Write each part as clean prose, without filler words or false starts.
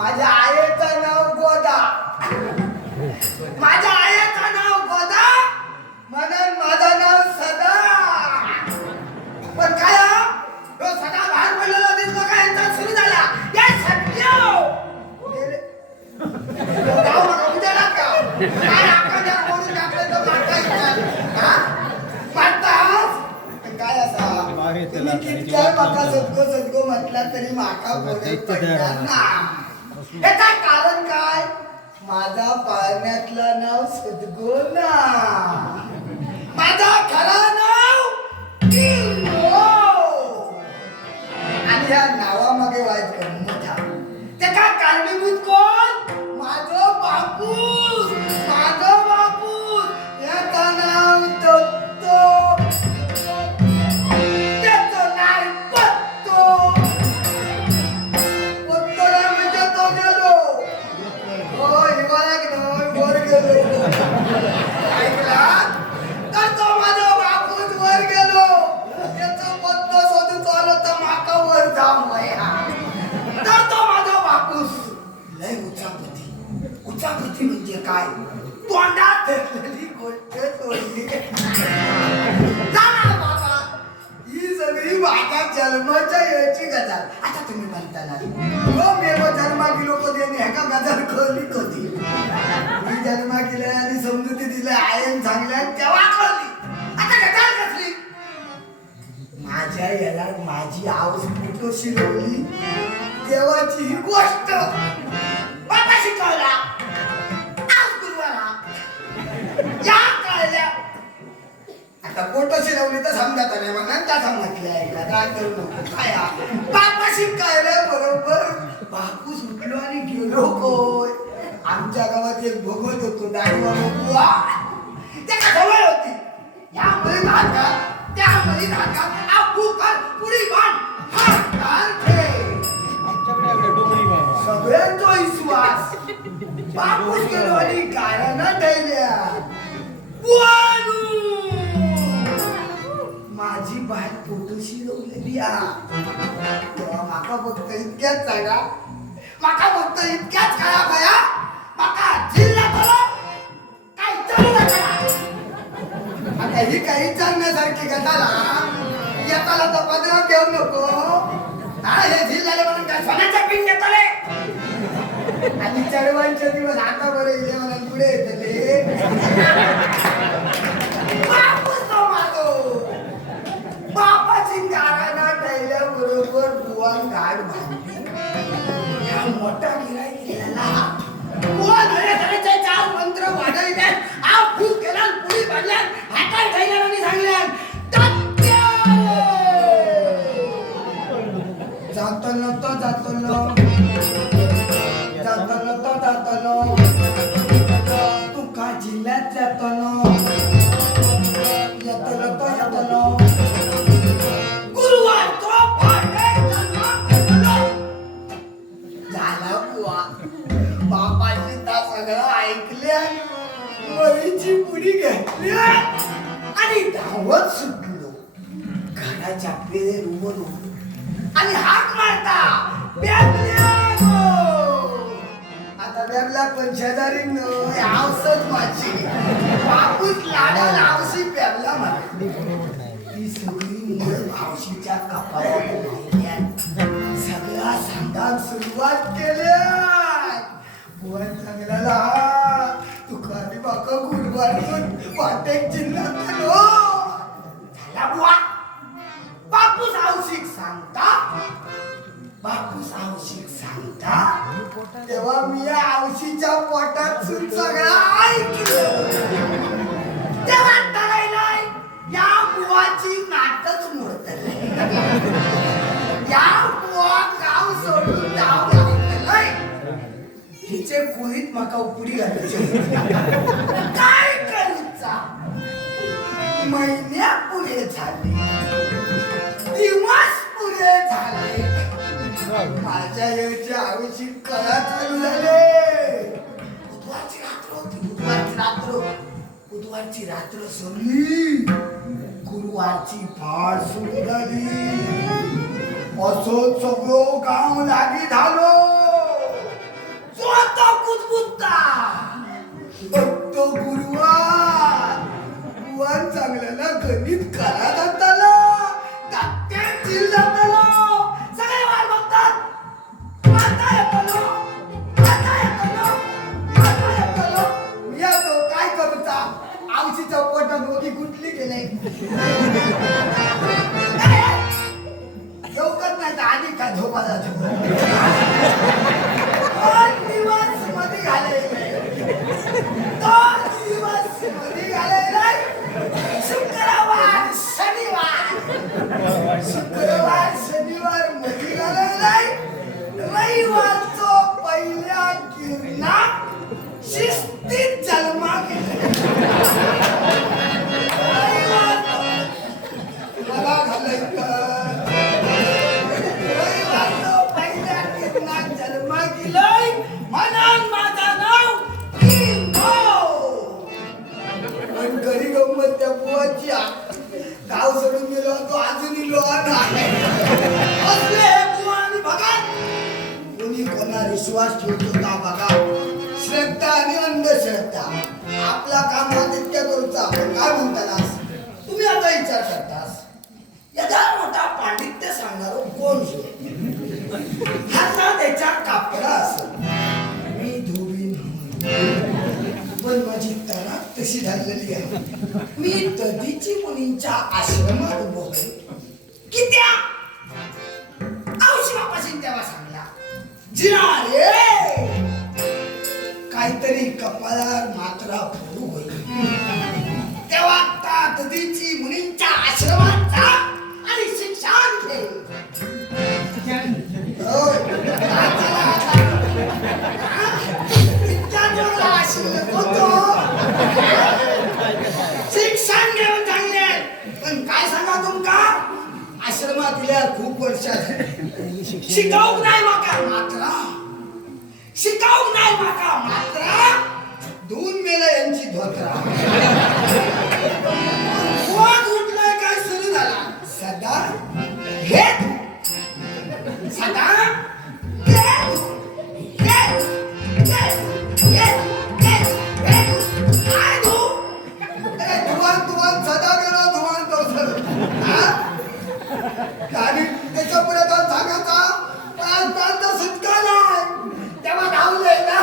माझ्या आईचं नाव गोदा. माझ्या आईचं नाव गोदा म्हणून माझं नाव सदा. पण काय तो सदा बाहेर पडलेला दिसतो का यांचा सुरू झाला या सत्य गाव मला उद्याला का काय आकांक्षा करून टाकलं तर मारतास काय असा तुम्ही कितक्या माका सदगो म्हटला तरी माका बोलत पडणार ना. हे काय कारण काय माझा पाळण्यातलं नाव सदगो ना. माझा खरं नाव आणि या नावामागे वाईट गंमत ते काय कारणीभूत कोण माझं बापूस. माझं बापूस याचं नाव दत्तो. त्याचं नाव पत्तो. पत्तोला म्हणजे तो गेलो. हो हिवाळ्यात नाही वर गेलो. ऐकला तर तो माझा बापूस वर गेलो. त्याचं पत्तो शोधून चाललो तर माका वर जाऊ तर तो माझा बापूस लय उचापती. उचापती म्हणजे काय तोंडात धरलेली गोष्ट सोडली. चला बाबा ही सगळी माझ्या जन्माच्या याची गजाल. आता तुम्ही म्हणता ना हो मेलो जन्मा गेलो कधी आणि ह्या गजाल कळली कधी. मी जन्मा केल्या आणि समजुती दिल्या आयन सांगल्या तेव्हा कळली. आता गजाल कसली माझ्या याला माझी आऊस कुठं शिरवली देवाची ही गोष्ट बाबा शिकवला. आज गुरुवारा या कळल्या. आता फोटो शिरवली तर समजत नाही म्हणा त्याचा म्हटलंय काय करू नको काय बाबा शिकायला बरोबर बापू सुटलो आणि गेलो कोय. आमच्या गावात एक भगवत होतो दाढीवा बुवा. त्याला सवय होती यामुळे धाका त्यामुळे धाका आपू कर पुढी बाण सगळ्यांचा विश्वास बापूस गेलो आणि कारण द्यायल्या. माझी बाय फोटोशी लावलेली तेव्हा माका फक्त इतक्याच सांगा माका फक्त इतक्याच कळा भया माका जिल्हा करो काय चालू नका. आता ही काही चालण्यासारखी गजाला येताला तर पदर घेऊ नको. हा हे जिल्ह्याला म्हणून काय सोन्याच्या पिंड येतले आणि चढवांचे दिवस आता बरे इले म्हणून पुढे येतले. बापूस तो माझो बापाची गाराना ठेवल्या बरोबर बुवान गाड बांधली. या मोठा गिराईक गेला बुवा नळ्याचे चार मंत्र वाढविल्यात आव फूक केला पुढी बांधल्यात हातात ठेवल्या आणि सांगल्यात जातलो तुका जिल्ह्यात जातलो येतलो गुरुवार तो झाला बुवा. बापाची ता सगळं ऐकल्या मरीची पुडी घेतली आणि धावत सुटलो घराच्या पेरूवरून आणि हाक मारता आता बेबला पण शेजारी औषध माझी बापूस लाडाला औषधी बेबला मारली. ती सगळी मुळे औषधीच्या कपाळात सगळ्या सांगात सुरुवात केल्या. बुवान चांगल्याला तुका आणि बाका गुरुवारून वाटेक जिल्ह्यात झाला बुवा. बापूस औषिक सांगता तेव्हा मी या औषधीच्या पोटात सगळं ऐकलं. तेव्हा नाही या बुवाची नाटच मोडतले. या बुवा गाव सोडून जाऊ लागतलंय. हिचे कुळीत माका उपडी घालायचे काय करूचा. महिन्या पुढे झाले दिवस पुढे झाले माझ्या याच्या आयुष्य कळा चालू झाले. बुधवारची रात्र संपली गुरुवारची फाड सुरू झाली. असोच सगळं गाव लागी झालो. तो आता कुजबुजता तो गुरुवार चांगल्याला गणित करा जाताला त्या जिल्ह्यातला सगळे वाट बघतात आता येतलो मी तो काय करूचा आमची चौपट दोघी गुंतली गेले लवकर नाही तर आधी का झोपा जातो दिवस मध्ये घालायला शुक्रवार शनिवार मध्ये घालायलाय रविवारचो पहिल्या किरणात शिस्तीत जन्मा मला घालायचं रविवारचो पहिल्या किरणात जन्मा गेलाय म्हणून माझा नाव पण घरी गंमत त्या बुवाची गाव सोडून गेलो तो अजूनही लोहार आहे असले बुवा आणि बघा कोणी कोणा विश्वास ठेवतो का बघा श्रद्धा आणि अंधश्रद्धा आपला काम हा तितक्या करूचा आपण काय म्हणतानास तुम्ही आता विचार करतास याचा मोठा पांडित्य सांगणारो कोण हा त्याच्या कापडा असं मी धोबी पण माझी तरात तशी झालेली आहे मी दधीची मुलींच्या आश्रमात उभो की त्या औशिवापासून तेव्हा सांगला जिना रे काहीतरी कपाळावर मात्रा फोडू होईल तेव्हा त्या दधीची मुलींच्या आश्रमात जा आणि शिक्षण घे शिक्षण घेऊन चांगले पण काय सांगा तुमका आश्रमात दिल्या खूप वर्षात शिकावूक नाही माका मात्रा धुवून मेला यांची धोत्रा उठलाय काय सुरू झाला सदा हे सदा आणि त्याच्या पुढे जाऊन सांगायचा सुटका नाही तेव्हा धावले ना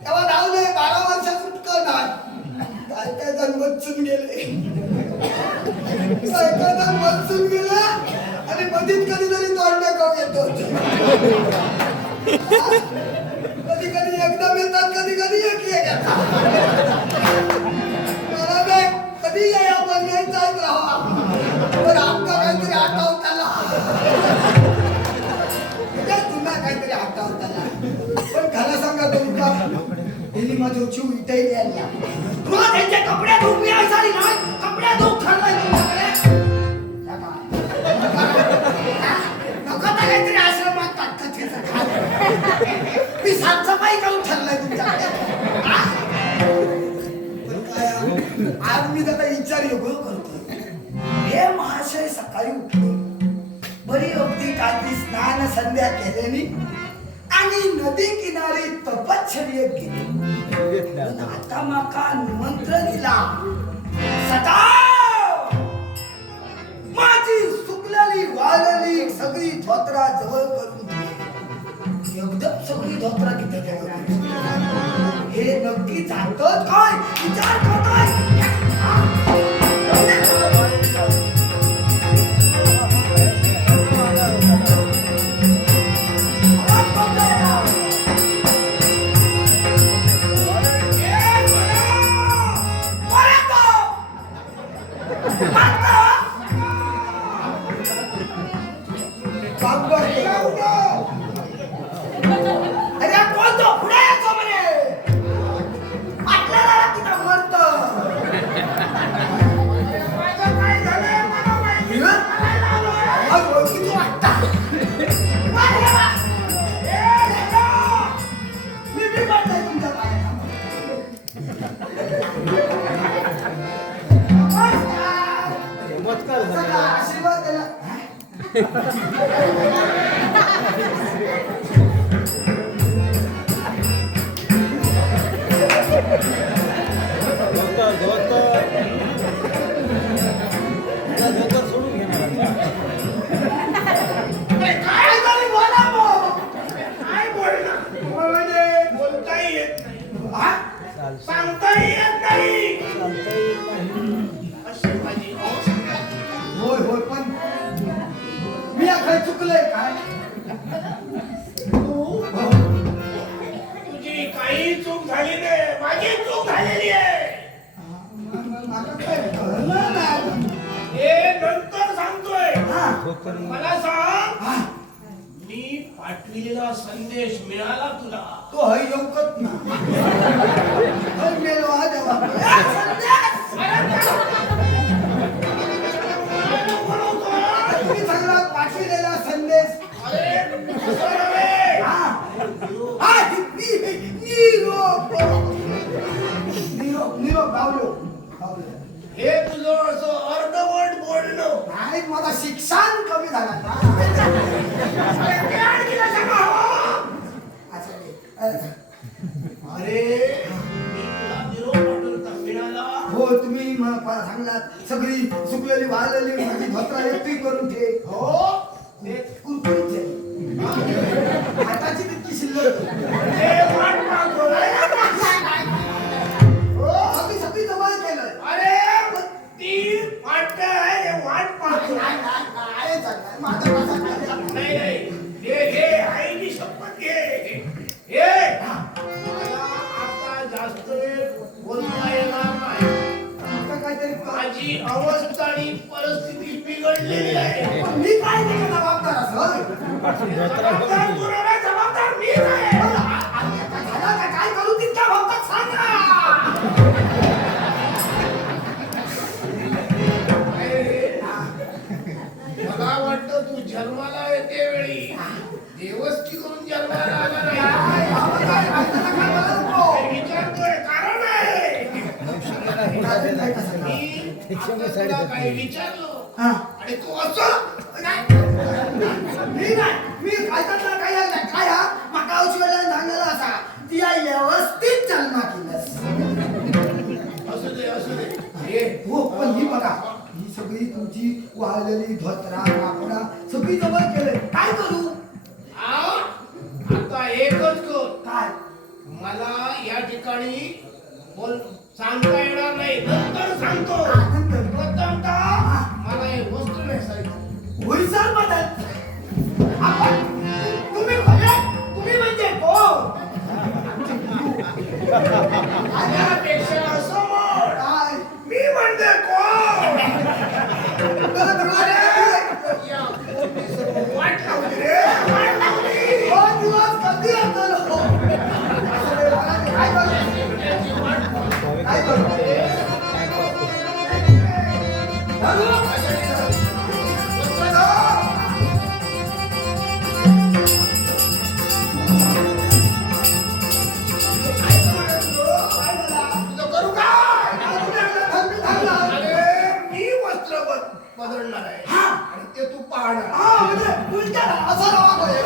तेव्हा धावले 12 वर्षात सुटका नाही काय जण बच्चून गेले आणि मधीत कधीतरी तोंडा येतो कधी कधी एकदम येतात कधी कधी एक येतात मला नाही कधी या पण यायचाच राहा पण आमका काहीतरी आठवताला तुला काहीतरी आठवताला पण खरं सांगा तुमका त्यांनी माझं जीव इथे यायला तुला त्यांचे कपडे धुवून यायसाठी नाही कपडे धुवून खाल्लाय तुमच्याकडे नको तर काहीतरी आश्रमात कथेचं खाल मी साफसफाई करून ठरलाय तुमच्याकडे पण काय आज मी त्याचा विचार योग करतो हे महाशय सकाळी उठले बरी अगदी काठी स्नान संध्या केल्याने आणि नदी किनारी तपश्चर्या केली आता माका निमंत्रण दिला सदा माझी सुकलेली वाळलेली सगळी धोत्रा जवळ करून एकदम सगळी धोत्रा किती हे नक्की जाणतं काय विचार करताय आशीर्वाद चुकलंय काय? तुझी काही चूक झाली नाही, माझी चूक झालेली आहे. मला काय कळलं नाही. हे नंतर सांगतोय. हा. मला सांग, हा. मी पाठविलेला संदेश मिळाला तुला? तो हय येऊकत ना. हय मेलो हा देवा. तुम्ही सगळा पाठविलेला संदेश. अरे असं नव्हे. हा. हा, निरोप. निरोप गावलो. हे तुझं असं अर्धवट बोलणं. नाही, मला शिक्षण कमी झाला ना. ते आणखी कसं पाहावं? अच्छा, ते, अरे मी तुला निरोप पाठवला मिळाला. हो, तुम्ही मला सांगलात सगळी सुकलेली वाळलेली माझी धोत्रा एकटी करून ठे. हो ते कुरकुरीत आहे. हाताची तितकी शिल्लक. हे वाट पाहतो. सगळी सगळी जवळ केलं. अरे ती वाट आहे, हे वाट पाहतो. नाही नाही, घे आईची शपथ घे. मला आता जास्त वेळ बोलता येणार नाही. काहीतरी माझी अवस्था आणि परिस्थिती बिघडलेली आहे. मी काय नाही जबाबदार असं. जबाबदार तू नव्हे, जबाबदार मीच आहे. काय करू तितक्या भावतात सांगा. मला वाटतं तू जन्माला येते वेळी देवस्थी करून जन्माला आला नाही. विचारतोय कारण आहे. मी तुला काही विचारलं आणि तू असं मी कायद्यातला काय नाही. काय हा माका औषधाला सांगलेला असा ती या व्यवस्थित जन्मा केलंस. असू दे हे हो, पण ही बघा, ही सगळी तुमची वाळलेली धोत्रा कापडा सगळी जवळ केले. काय करू? आता एकच कर. काय? मला या ठिकाणी बोल सांगता येणार नाही, नंतर सांगतो. नंतर. प्रथमतः मला हे वस्त्र नेसायचं. होईसाल मदत. आपण तुम्ही म्हणजे कोण? त्यापेक्षा असं म्हण, काय? मी म्हणजे कोण? या पोलीस वाट लावली रे, वाट लावली. दोन दिवस कधी येतो? काय करू? त्याची वाट पाहतो. काय करू? धरू? वस्त्र धर. तुझं करू काय? अरे मी वस्त्र बदलणार आहे आणि ते तू पाहणार. म्हणजे उलट्या असं राहा पाहिजे.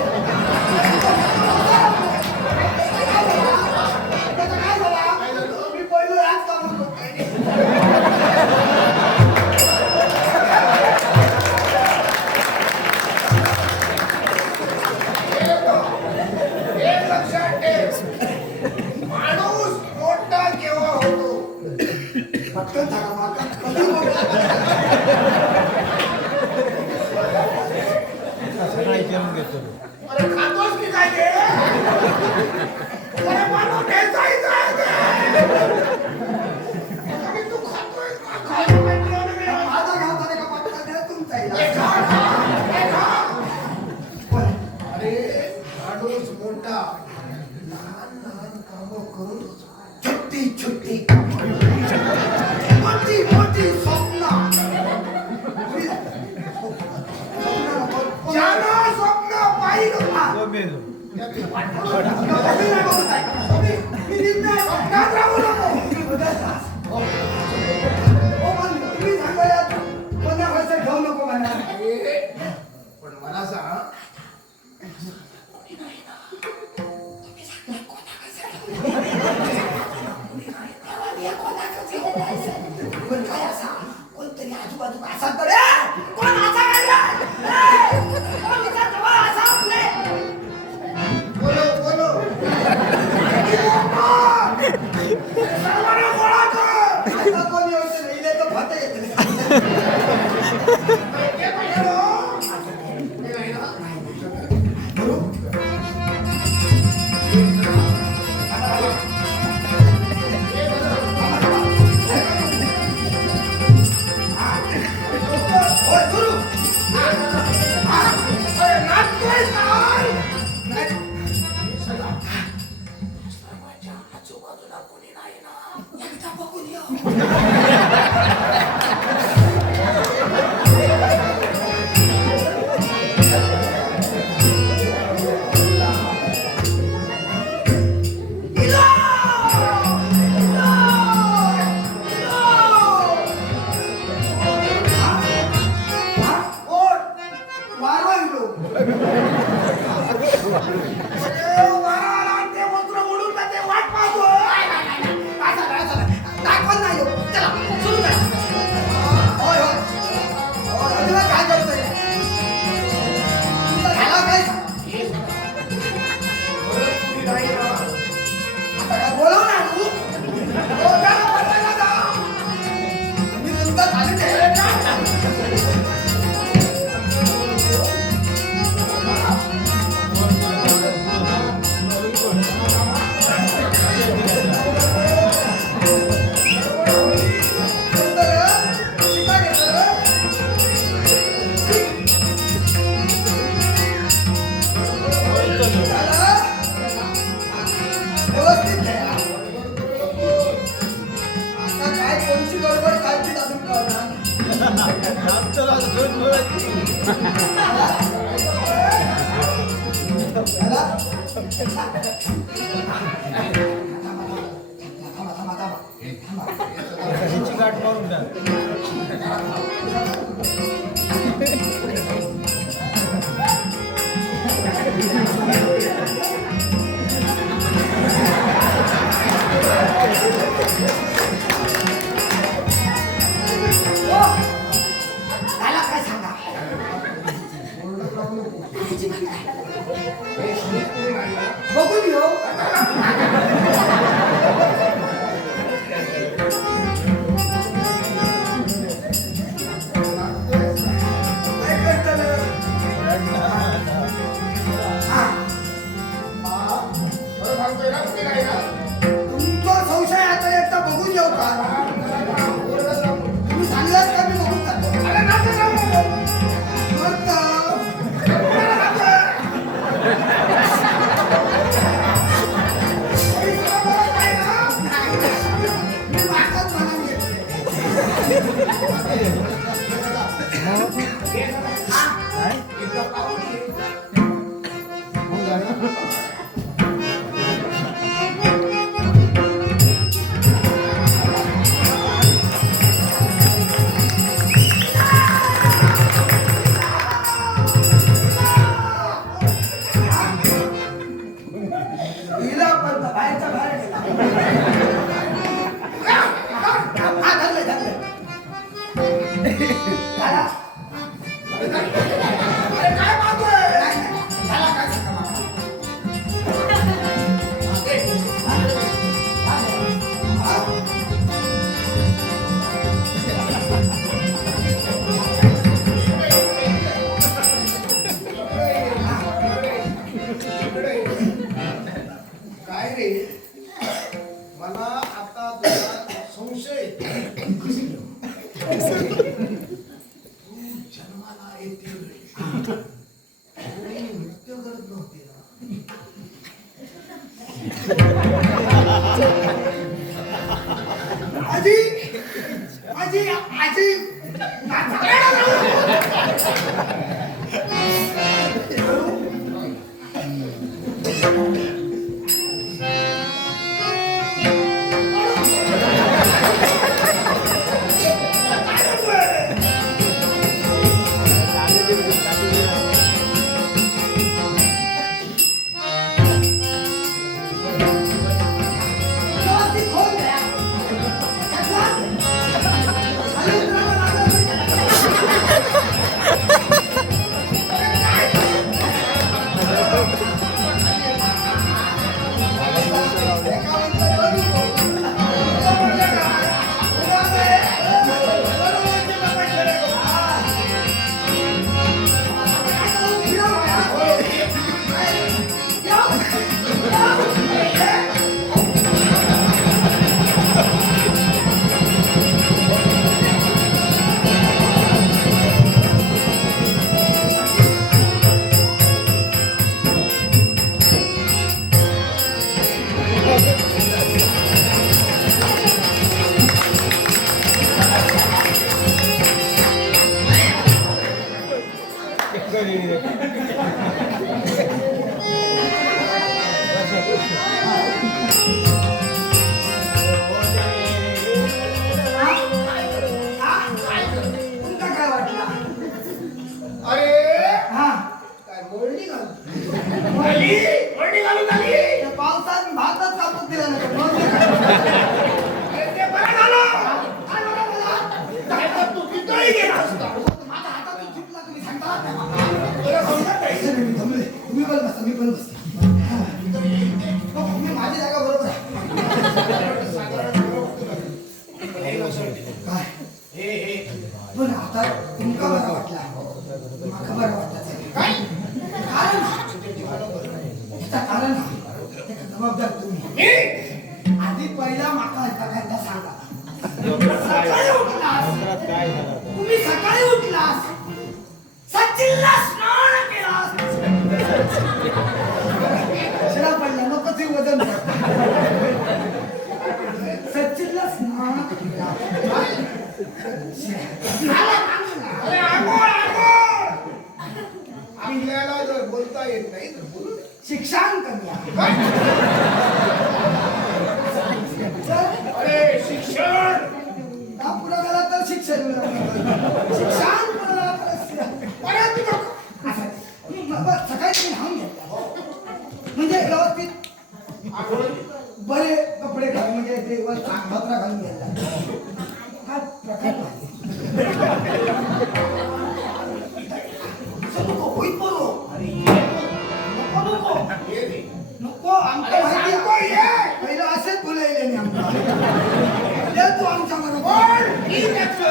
काय झाला? मी पहिलं याच काम होतो. हे लक्षात ठेव, माणूस मोठा केव्हा होतो? पटकन झाला माका. कधी बोलला? अरे खातोस की काय ते? अरे मला भेटायचं आहे ते. अरे तू खातोय का? खायला भेटलं नाही. माझा घाव झाला का पटकन द्या तुमचा हे इलाज. खा, खा, हे खा. बोला. अरे माणूस मोठा लहान लहान कामं करून छोटी छोटी मोठी मोठी स्वप्न. ज्यानं स्वप्न पाहिलं त्याची वाट स्वप्नात राहू नको. घेऊ नको म्हणा. अरे, पण मला सांग, पण काय असा कोणतरी आजूबाजू असा तर कोण असा बोलो बोलो सर्वांना गोळा कर. कोणी होते नाही तर फट येते. ते पाहिजे. हे नाही ना? बघून ये. इलो! इलो! इलो! हा? कोण? वारो इलो. दाखवत नाही हो. चला, सुरू करा. होय, होय. होय, अजिबात काय करतोय? तुमचा झाला काय? आता काय बोलव ना तू? हो, जा, बोलवायला जा. तुम्ही तुमचं झालं ते. व्यवस्थित घ्या. आता काय कोणची गडबड कालची अजून कळणार. झाला? थांबा, थांबा, थांबा. हो. झाला काय सांगा. बघून घेऊ. काय करतलं? हा. तुमचा संशय आता एकदा बघून येऊ का? तुम्ही सांगलात का मी बघून जातो? मग का? मी वाटत म्हणून हिला पण बाहेरच्या बाहेर गेला. हा, धरलंय, धरलंय. झाला? अरे काय मागतोय? नाही, नाही. झाला काय सांगा मला. हा? काय रे मला आता तुझा संशय तू जन्माला येते वेळी कोणी नृत्य करत नव्हते ना. आजी आजी आजी आली वडी घालून आली त्या पावसात भातच कापून दिला नाही मग मी काय? ते बरं झालं काय झालं मला नाहीतर तू तिथंही गेला असता माझ्या हातातून सुटला तुम्ही सांगता तुला समजत नाही नाही, मी थांबले. तुम्ही पण बसा मी पण बसते हो, मी माझी जागा बरोबर आहे साधारण पण हे लक्षात ठेव. काय हे पण आता तुमका बरा वाटला माका बरा वाटला काय कारण याचं कारण त्याचं जबाबदार तुम्ही मी आधी पहिला माका एखादा सांगा सकाळी उठलास तुम्ही सकाळी उठलास सचिनला स्नान केलास शिरा पडला नको ते वजन सचिनला स्नान केला अरे आंघोळ आंघोळ आपल्याला जर बोलता येत नाही तर बोलू दे. शिक्षण कमी आहे अरे शिक्षण का पुढं गेला तर शिक्षण मिळालं. शिक्षण पुढं परत नको. सकाळी तुम्ही धावून घेतला म्हणजे व्यवस्थित आंघोळ बरे कपडे घालून म्हणजे ते वर भद्रा घालून घ्यायला हा प्रकार नाही. असं नको होईत बरो नको नको ये रे. नको आमचं अरे माहिती सांगतो आहे. ये. पहिलं असेच बोलायले नाही आमचा ये तू आमच्या बरोबर बोल. मी त्याचं.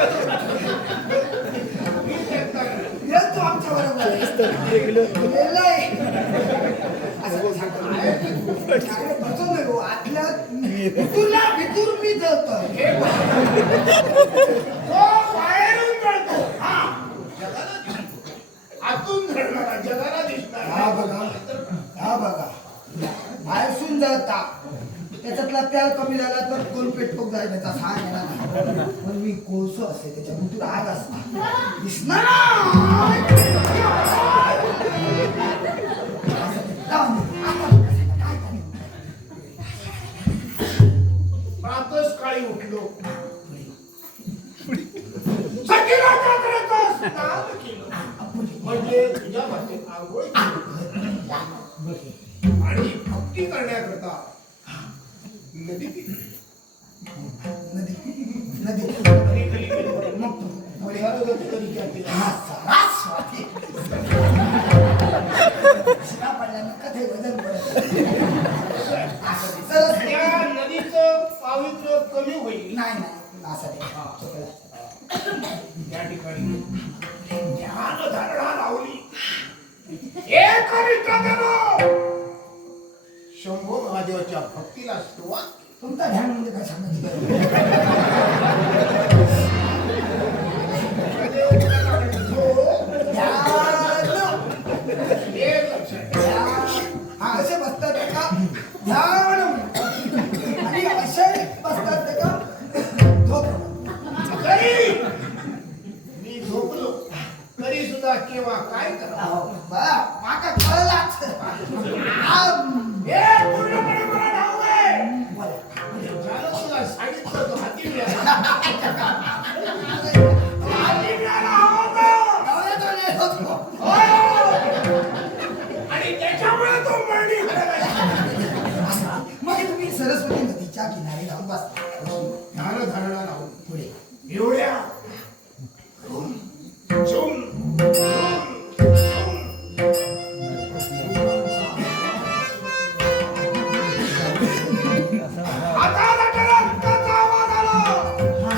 मी त्याचं. ये तू आमच्या बरोबर गेलाय. असं सांगतो नाही. बसून नाही हो. आतल्या भितूर मी जळतोय हे बघ. तो बाहेरून कळतो. हा. जगाला दिसतो. आतून घडणारा जगाला दिसणार हा बघा हा बघा बाहेरसून जळता त्याच्यातला तेल कमी झाला तर कोण पेटकोक जाईल त्याचा सांग येणार नाही पण मी कोळसो असते त्याच्या भीतूर आग असणार दिसणार प्रातःकाळी उठलो सचिनला का करतोस? नाव केलं. म्हणजे तुझ्या भाषेत आंघोळ केली. आणि भक्ती करण्याकरता नदी केली. नदी नदी नदी केली केली. मग तू पुढे तरी विचार केला. हा सारा स्वाती शिरा पडल्यानं कथे वजन पडत असं ते. सरस त्या नदीचं पावित्र्य कमी होईल नाही नाही असं ते. चुकलं. या ठिकाणी ध्यान धारणा लावली. एक शंभो महादेवाच्या भक्तीला सुरुवात तुमचा ध्यान म्हणजे काय सांगायचं हा असे बसतात ते का ध्यान आणि असे बसतात ते का झोप. तरी मी झोपलो तरी सुद्धा केव्हा काय करा अहो, बा, माका कळलाच. हे पूर्णपणे मला ठाऊक आहे. बोला. ज्याला तुला सांगितलं तो हाती मिळाला. हाती मिळाला हवा होता. जाऊया तो नाही होत हो. हो. आणि त्याच्यामुळे तो मरणी घालायला. मग तुम्ही सरस्वती नदीच्या किनारी जाऊन बसता ध्यान धारणा लावून पुढे एवढ्या झुम, हाताला केला, हाताचा आवाज आला. हा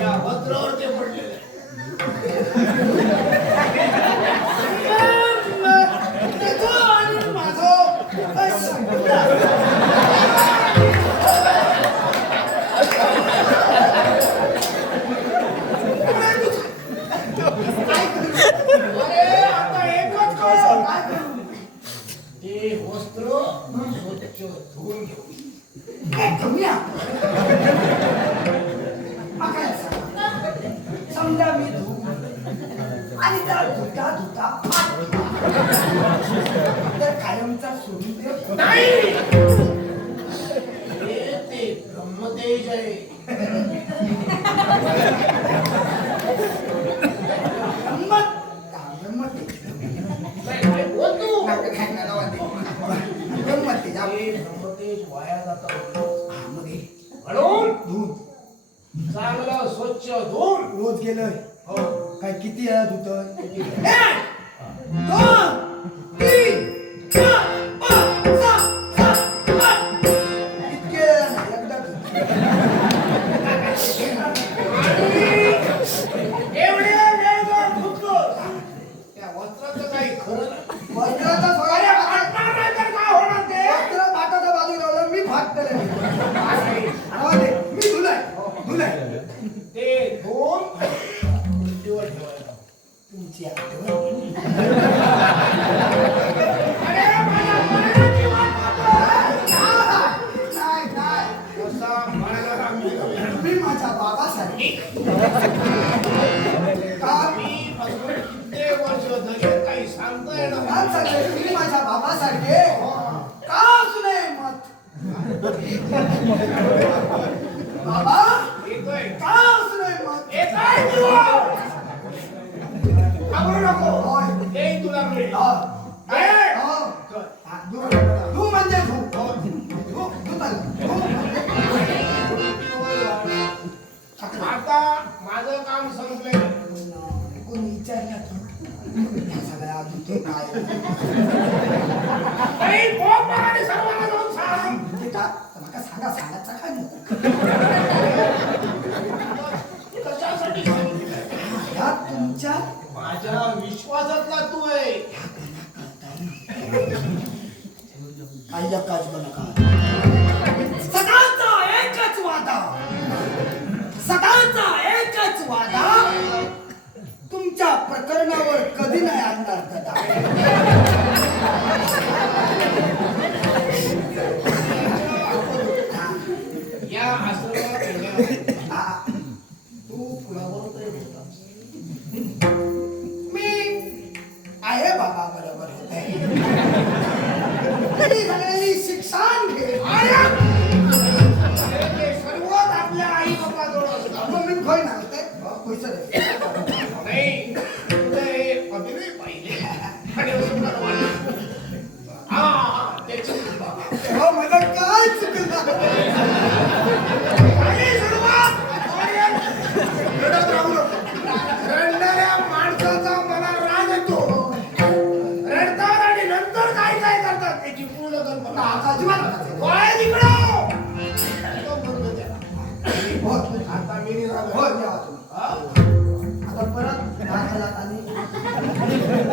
या वस्त्रावर ते पडलेले अरे आता एकच कळ काय करू ते वस्त्र स्वच्छ धुवून घेऊ धुया समजा मी धु आणि त्याला धुता धुता तर कायमचा सोडून दे नाही ते ब्रह्मतेज आहे ब्रह्मतेज वाया जातं म्हणून चांगलं स्वच्छ धुवून रोज गेलोय हो काय किती वेळा धुतोय 1 2 3 4 5 6 7 8 इतके एकदा एवढे वेळ धुतलो त्या वस्त्राचं काही खरं नाही वस्त्राचा अरे फाटणार नाही तर काय होणार ते वस्त्र भाताचा बाजू लावलं मी भात केलं मी धुलाय ते दोन उलटीवर ठेवायला तुमची आठवण अरे मला मरणाची वाट नाही कसा मरणारा मी तुम्ही माझ्या बाबासारखे मी अजून किती वर्ष जगेल काही सांगता येणार नाही. तुम्ही माझ्या बाबासारखे का असू नये मत बाबा येतोय का असू नये मत येतोय तू घाबरू नको होय. ते तुला मिळेल हो. काय? हो. चल. हा, धू म्हणजे धू आता माझं काम संपलंय कोणी विचारलं या सगळ्या धुतो काय अरे भोपाळाने सर्वांना जाऊन सांग म्हणजे का नका सांगायचा काय नको कशासाठी सांगितलं या तुमच्या माझ्या विश्वासातला तू आहे काही काच नका सकाळचा एकच वादा तुमच्या प्रकरणावर कधी नाही आणणार कदा या आश्रमात येण्यावर हा, तू कुणाबरोबर तरी बोलतोस. मी आहे बाबा बरोबर होते तरी सगळ्यांनी शिक्षण घे अरे ते सर्वच आपल्या आई बाबाजवळ असतात. मग मी खोय ना होते पैसे दे नाही तुझं हे अभिनय पाहिजे आणि असं मला वाटलं. हा त्याची बाबा तेव्हा मला काय चुकलं आणि सर्वात रडत राहू नको. रडणाऱ्या माणसाचा मला राग येतो रडतात आणि नंतर काय काय करतात त्याची पूर्ण कल्पना अजिबात नका. काय तिकडं तो बरोबर त्याला. हो, आता मी निघालो. हो, या तुम्ही. हा? आता परत राहायला आणि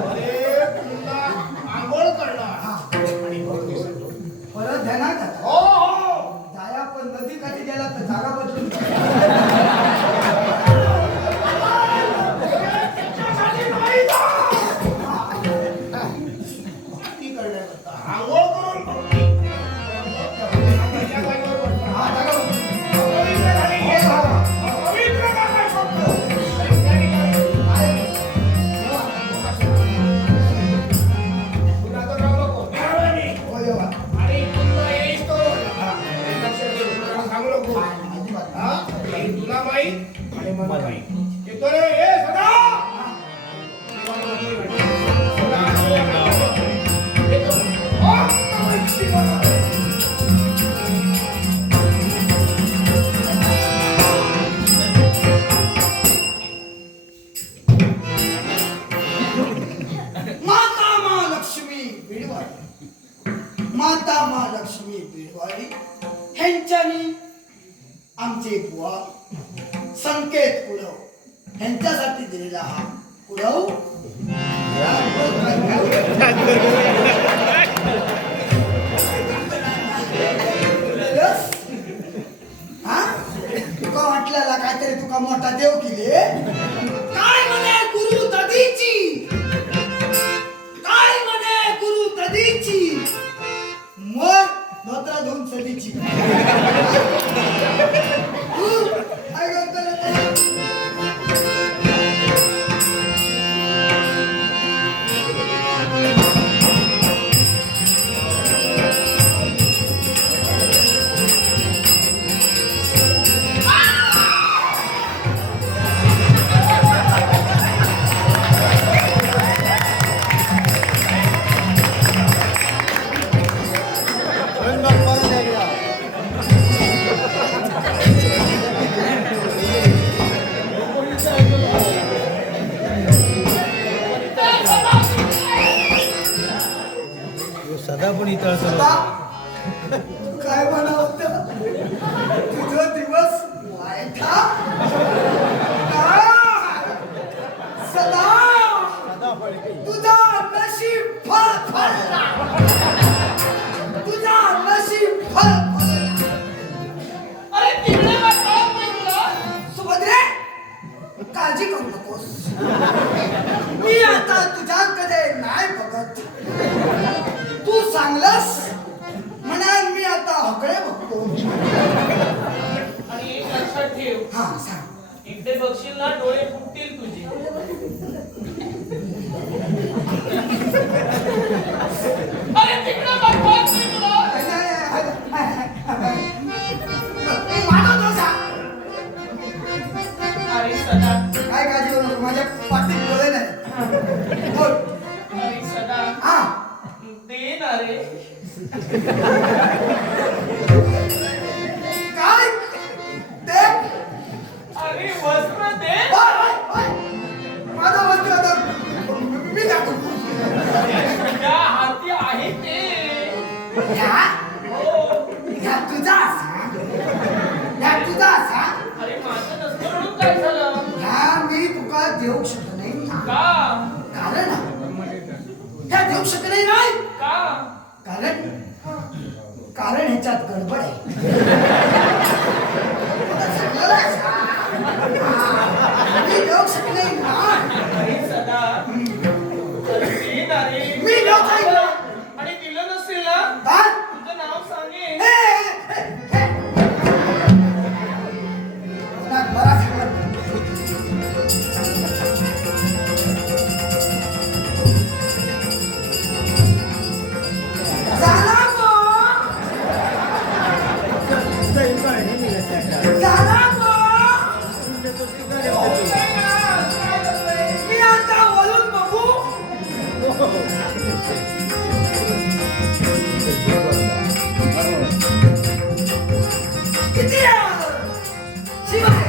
अरे तुला आंघोळ करणार हा. आणि मग दिसतो. परत ध्यानात आता. हो हो जाया पण नदी काठी गेला तर जागा बदलून जा. त्याच्यासाठी नाही जा. भक्ती करण्याकरता आंघोळ करून भक्ती. त्या जागेवर बसणार. हा, जागा बदलून. अपवित्र झाली. पवित्र करणार शोधतो. त्या ठिकाणी तुला तर राहू नको. त्यावेळी मी. हो, येवा. आणि पुन्हा येईस तो. लक्ष दे, कोणाला सांगू नको. अजिबात. हा? हे तुला माहित आणि मला माहित. येतो रे, ये सदा. सदा तुझ्या नावावर. येतो. ओम नमः शिवाय. माता महालक्ष्मी बिडवाडी माता महालक्ष्मी बिडवाडी ह्यांच्यानी आमचे बुवा संकेत कुडव यांच्यासाठी दिलेला हा कुडव हा तुका वाटल्याला काहीतरी तुका मोठा देव केले काय म्हणे गुरु दधीची काय म्हणे गुरु दधीची मोर धोत्रा धुवून सदीची काय करतो रे ते? सदा पण इथं असं सदा काय म्हणावं तुझा दिवस वाईट हा? सदा तुझा नशीब फळ फळला तुझा नशीब फळ फळला अरे तिकडे काय काम नाही तुला? सुभद्रे काळजी करू नकोस मी आता तुझ्याकडे नाही बघत तू सांगलस म्हणाल मी आता हकडे बघतो आणि एक लक्षात ठेव, हा सांग इकडे बघशील ना डोळे फुटतील तुझे. अरे तिकडे काय काम नाही तुला? माझा दोष हा. अरे सदा, काय काळजी करू नको माझ्या पाठीत डोळे नाही बोल अरे सदा, हा दे ना रे. काय ते अरे वस्त्र दे. माझा वस्तू आता मी टाकू तुझ्या हाती आहे ते. ह्या हो. ह्या तुझा असा ह्या तुझा असा अरे माझं नसतं म्हणून काय झालं? ह्या मी तुका देऊ शकत नाही का? कारण ह्या देऊ शकत नाही का? कारण कारण ह्याच्यात गडबड आहे तुला सांगलेलं आहे का? मी देऊ शकत नाही ना अरे सदा, दे ना रे. मी देऊ शकत आणि दिलं नसेल ना, काय? तुझं नाव सांगेन. बरा सांगला झाला मी आता वळून बघू किती शिवाय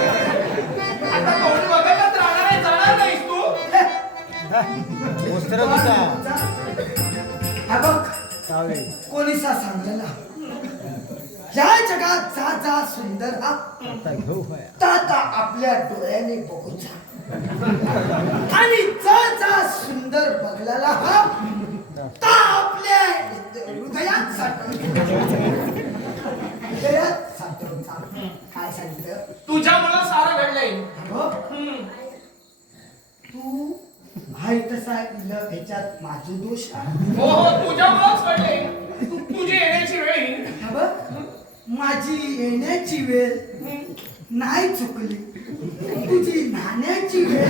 आता कोणी बघतच राहणार आहे, जाणार नाहीस तू? वस्त्र तुझा हा बघ सावे कोणीसा सांगलेला या जगात जा जा सुंदर हा आता घेऊ पाया ताता आपल्या डोळ्याने बघूचा आणि जा जा सुंदर बघलाला हा ता आपल्या हृदयात साठवूचा काय सांगितलं तुझ्यामुळं सारं घडलंय. हो हम्म. तू हाय तसा ह्याच्यात माझा दोष आहे हो हो, तुझ्यामुळंच घडलंय. तुझी येण्याची वेळ येईल. हा बघ माझी येण्याची वेळ नाही चुकली तुझी नाण्याची वेळ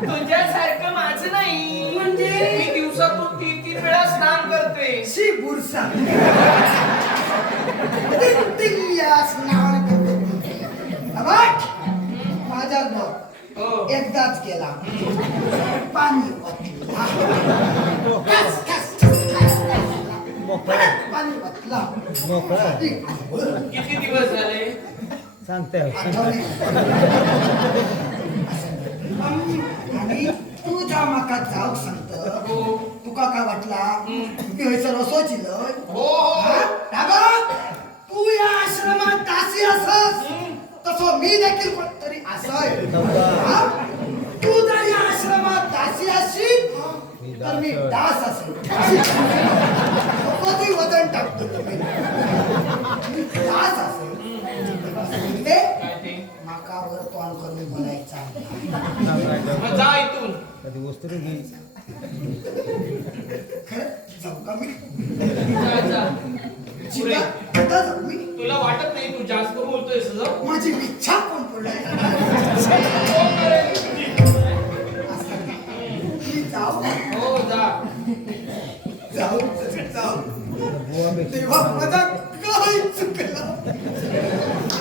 तुझ्यासारखं माझं नाही. म्हणजे? मी दिवसातून 3 वेळा स्नान करते. शी बुरसा स्नान करते. अबक, माझा बघ हो. एकदाच केला पाणी ओतला. कस, कस, कस, कस, परत पाणी ओतला. मोकळा किती दिवस झाले? सांगते आठवणे. आणि तुझ्या माका जाऊक सांगत हो. तुका काय वाटला मी हयसर असो चिलय. हो. तू या आश्रमात दासी असस तसो मी देखील कोणतरी असय. तू जर या आश्रमात दासी असशील तर मी दास असेल. कधी वजन टाकतो तुम्ही. मी दास असेल. ते काय ते? माका वर तोंड करून बोलायचा. मग जा इथून. कधी वस्तू घे खरं जाऊ का मी? जा, जा. पुढे. आता जाऊ मी. तुला वाटत नाही तू जास्त बोलतोय सगळं? माझी इच्छा कोण पडलाय? मी जाऊ. हो जा. जाऊ तेव्हा माझा काय चुकला?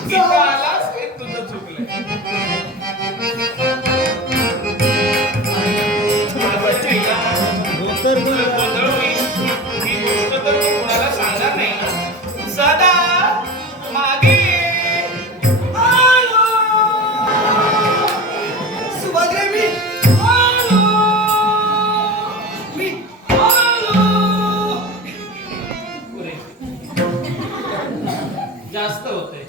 इथं आलास हे तुझं चुकलं. गोतर गोंधळ होईल. ही गोष्ट तर तू कोणाला सांगणार नाही. सदा मागे आलो. सुभद्रे मी आलो. मी आलो. पुरे. जास्त होते.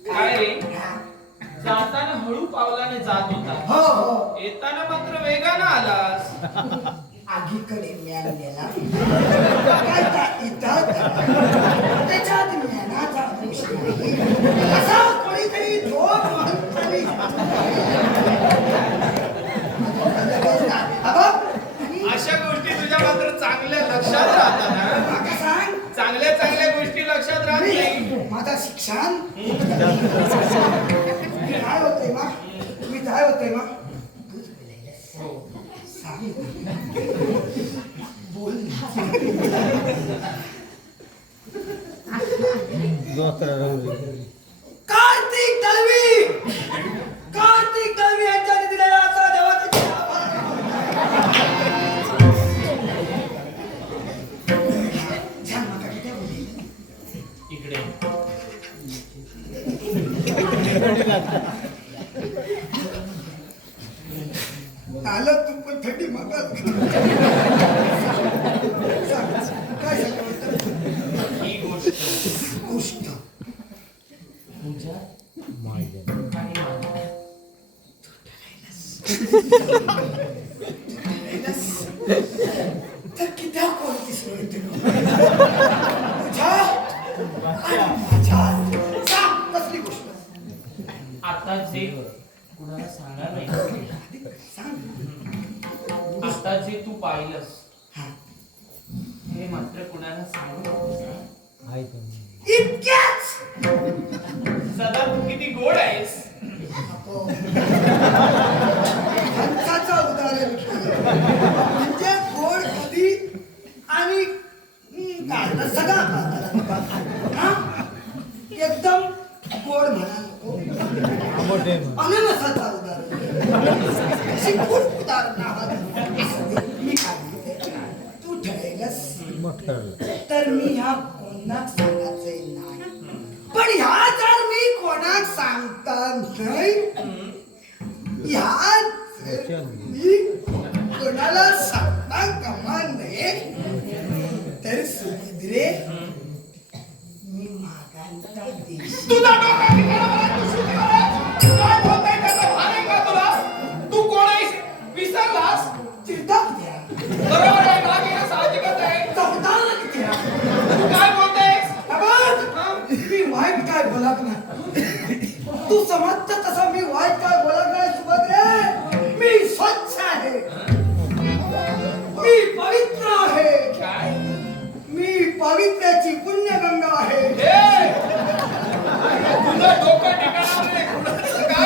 काय रे? जाताना हळू पावलाने जात होता. हो हो येताना मात्र वेगानं आलास. आगीकडे म्यान गेला. काय त्या इथं त्याच्यात ज्ञानाचा अंश नाही. असा कोणीतरी दोन माणसांनी अशा गोष्टी तुझ्या मात्र चांगल्या लक्षात राहतात ना. माका सांग चांगल्या चांगल्या गोष्टी लक्षात राहत नाही. माझा शिक्षण काय होतंय मा? तुम्ही काय होतंय मा? हो. सांग. बोल. गोत्र कार्तिक दळवी. कार्तिक दळवी यांच्याने दिलेला असा देवाचा छान माका किती बोलली. इकडे आलं तू पण थंडी मागा. काय सांगतो ही गोष्ट गोष्ट तुझ्या माझ्या आणि माझ्या. तर किती कोणती सोय तुझ्या आणि माझ्या. सांग कसली गोष्ट? आता जे कुणाला सांगणार नाही. सांग. आता जे तू पाहिलंस हा. हे मात्र कुणाला सांगू नकोस ना. आहे तुम्ही इतक्याच सदा तू किती गोड आहेस. हंसाचा उदाहरण म्हणजे गोड कधी आणि काय सगळा हा एकदम गोड म्हणा नको. मोठे अननसाचा उदाहरण अशी खूप उदाहरण आहात. मी काय म्हणते, तू ठरवलंस मोठं तर मी ह्या कोणाक सांगायचे नाही. पण ह्या जर मी कोणाक सांगता नाही ह्या जर मी कोणाला सांगता कामा नये तर सुमित्रे मी मागांचा देश. तुझा डोका ठिकाणा मला तू शुद्धी करायस. काय बोलताय त्याचा भान आहे का तुला? तू कोण आहेस विसरलास? चिडतात द्या बरोबर आहे. भाग येणं साहजिकच आहे. चौदाला किती आहे? तू काय बोलतेस? आवाज! मी वाईट काय बोलत नाही. तू समजत तसा मी वाईट काय बोलत नाही सुभद्रे. मी स्वच्छ आहे. मी पवित्र आहे. काय? मी पवित्र्याची पुण्यगंगा आहे. ए! तुझं डोकं ठिकाणावर आहे. कुणाचं काय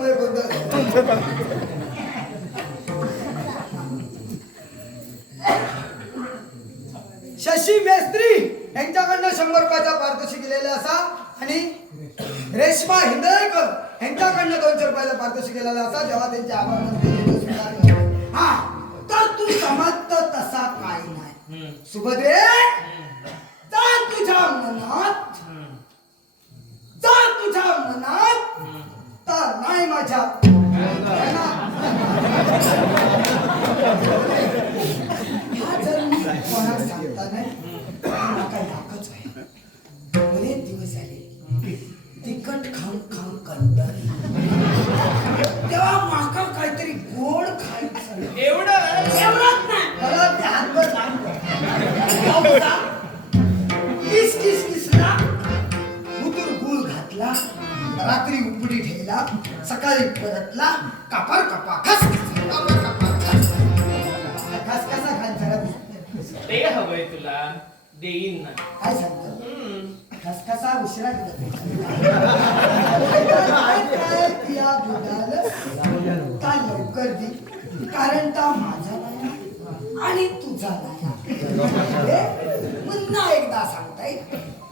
त्यामुळे गोंधळ झाला. शशी मेस्त्री यांच्याकडनं 100 रुपयाचा पारितोषिक गेलेला असा आणि रेश्मा हिंदळकर यांच्याकडनं 200 रुपयाचा पारितोषिक गेलेला असा. जेव्हा त्यांचे आभार मानले, स्वीकार केले. हा तर तू समजत तसा काय नाही. सुभद्रे जर तुझ्या मनात तर नाही माझ्या हा जर मी कोणाला सांगता नाही मला नाकच आहे. बरेच दिवस झाले तिखट खाऊन खाऊन कंटाळले. तेव्हा माका काहीतरी गोड खायचं. एवढंच नाही मला ते हातभर किस किस किसला मुतूर गुळ घातला, रात्री उपडी ठेवला, सकाळी परतला, कापार कपा खस खस कसा खायचा. ते हवंय तुला, देईन ना. काय सांगतो खसखसा उशिरा या दुधाला का लवकर दे, कारण का माझा नाही आणि तुझा नाही. पुन्हा एकदा सांगता येईल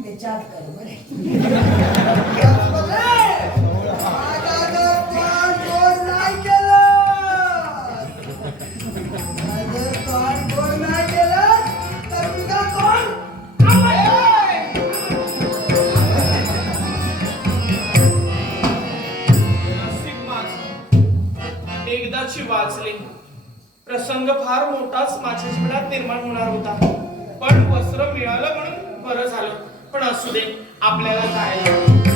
त्याच्यात गडबड आहे. माझा जर तोंड गोड नाही केलं, माझं तोंड गोड नाही केलं तर तुझा तोंड एकदाची वाचले. प्रसंग फार मोठाच माझ्या जीवनात निर्माण होणार होता, पण वस्त्र मिळालं म्हणून बरं झालं. पण असू दे, आपल्याला जायला